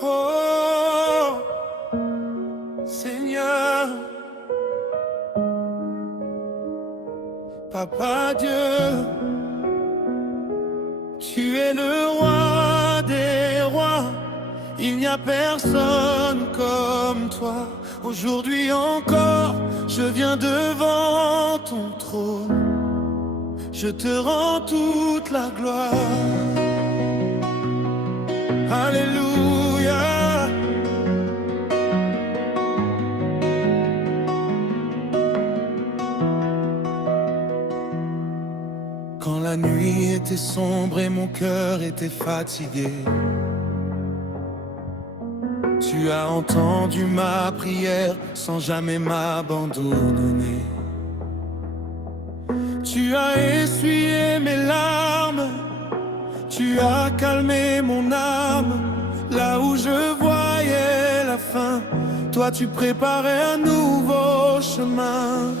Oh, Seigneur, Papa Dieu, tu es le roi des rois, il n'y a personne comme toi. Aujourd'hui encore, je viens devant ton trône, je te rends toute la gloire. Alléluia. Quand la nuit était sombre et mon cœur était fatigué, tu as entendu ma prière sans jamais m'abandonner. Tu as essuyé mes larmes, tu as calmé mon âme. Là où je voyais la fin, toi tu préparais un nouveau chemin.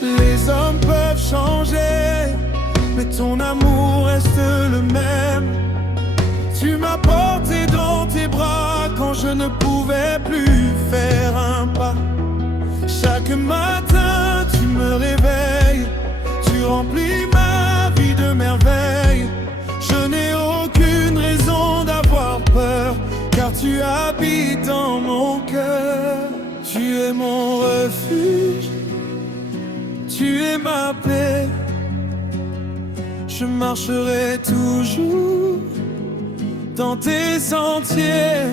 Les hommes peuvent changer, mais ton amour reste le même. Tu m'as porté dans tes bras quand je ne pouvais plus faire un pas. Chaque matin tu me réveilles, tu remplis ma vie de merveilles. Je n'ai aucune raison d'avoir peur, car tu habites dans mon cœur. Tu es mon refuge, tu es ma paix. Je marcherai toujours dans tes sentiers.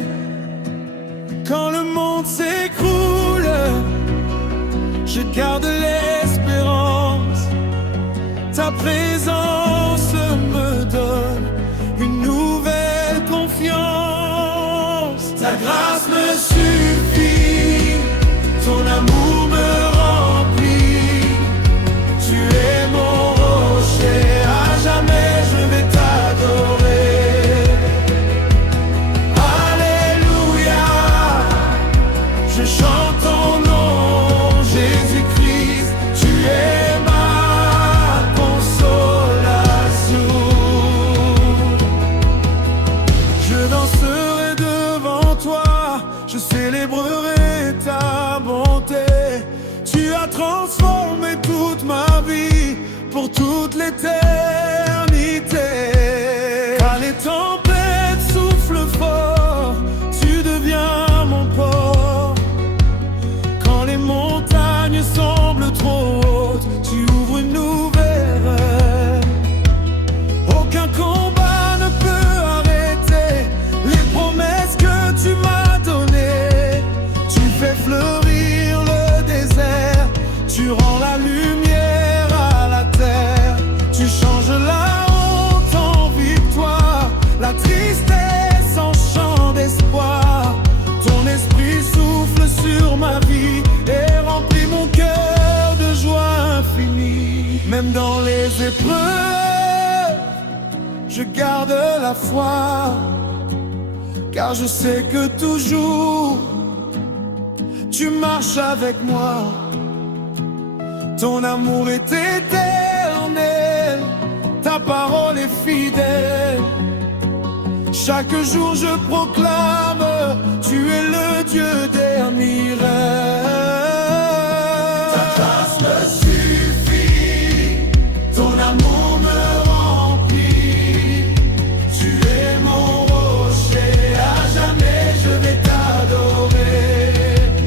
Quand le monde s'écroule, je garde l'espérance. Ta présence me donne une nouvelle confiance. Ta grâce me suffit, ton amour me remplit. Tu es mon rocher, à jamais je vais t'adorer. Alléluia, je chante ton nom, Jésus-Christ, tu es ma consolation. Je danserai devant toi, je célébrerai ta bonté. Tu as transformé toute ma vie pour toute l'éternité. Quand les tempêtes soufflent fort, tu deviens mon port. Quand les montagnes semblent trop hautes, tu ouvres une nouvelle. Aucun combat ne peut arrêter les promesses que tu m'as données. Tu fais fleurir le désert, tu rends la lumière à la terre. Tu changes la honte en victoire, la tristesse en chant d'espoir. Ton esprit souffle sur ma vie et remplit mon cœur de joie infinie. Même dans les épreuves, je garde la foi, car je sais que toujours tu marches avec moi. Ton amour est éternel, ta parole est fidèle. Chaque jour je proclame, tu es le Dieu des miracles. Ta grâce me suffit, ton amour me remplit. Tu es mon rocher, à jamais je vais t'adorer.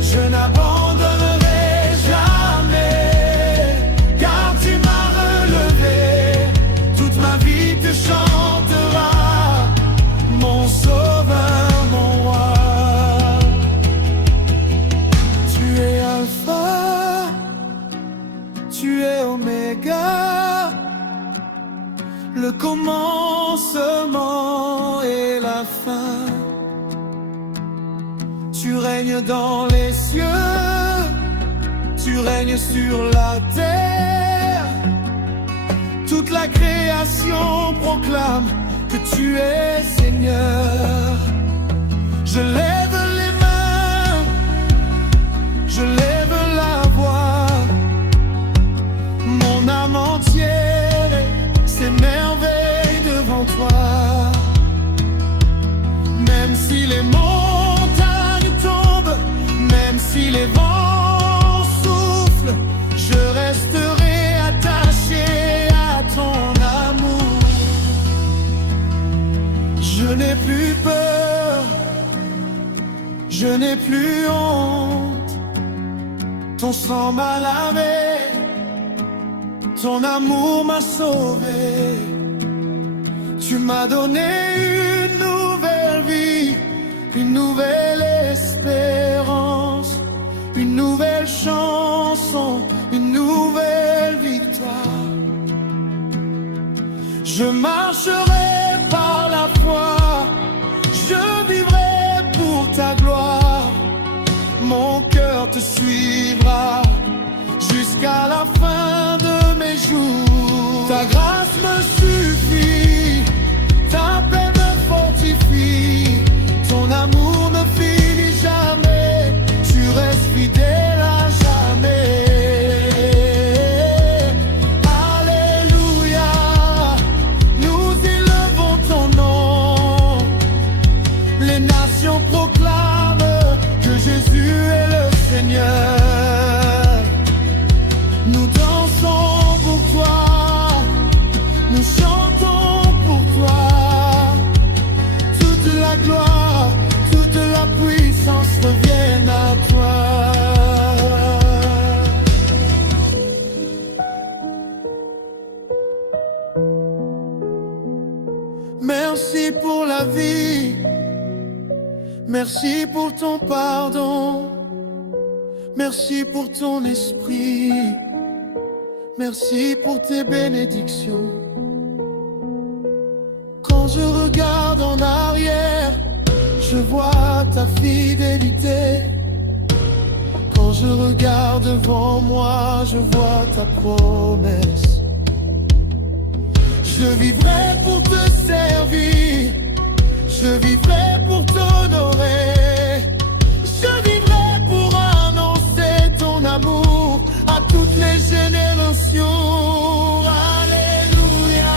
Je n'abandonnerai jamais, car tu m'as relevé. Toute ma vie te chantera, mon sauveur, mon roi. Tu es Alpha, tu es Oméga, le commencement et la fin. Tu règnes dans les cieux, tu règnes sur la terre. Toute la création proclame que tu es Seigneur. Je lève les mains, je lève la voix. Mon âme entière s'émerveille devant toi. Même si Je n'ai plus peur, je n'ai plus honte. Ton sang m'a lavé, ton amour m'a sauvé. Tu m'as donné une nouvelle vie, une nouvelle espérance, une nouvelle chanson, une nouvelle victoire. Je marcherai par la foi, je vivrai pour ta gloire. Mon cœur te suivra jusqu'à la fin de mes jours. Ta grâce me suffit, ta paix me fortifie. Ton amour ne finit jamais, tu restes fidèle à jamais. Alléluia, nous élevons ton nom. Les nations proclament que Jésus est le Seigneur. Nous dansons pour toi, nous chantons pour toi. Toute la gloire, toute la puissance reviennent à toi. Merci pour la vie, merci pour ton pardon, merci pour ton esprit, merci pour tes bénédictions. Quand je regarde en arrière, je vois ta fidélité. Quand je regarde devant moi, je vois ta promesse. Je vivrai pour te servir, je vivrai pour t'honorer. Je vivrai pour annoncer ton amour à toutes les générations. Alléluia.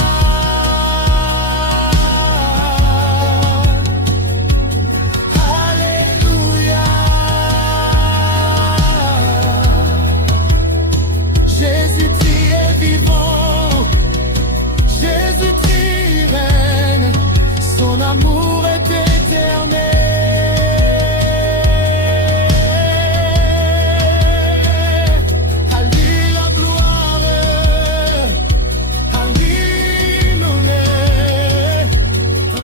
Alléluia. Jésus, tu es vivant. Jésus, tu règnes. Son amour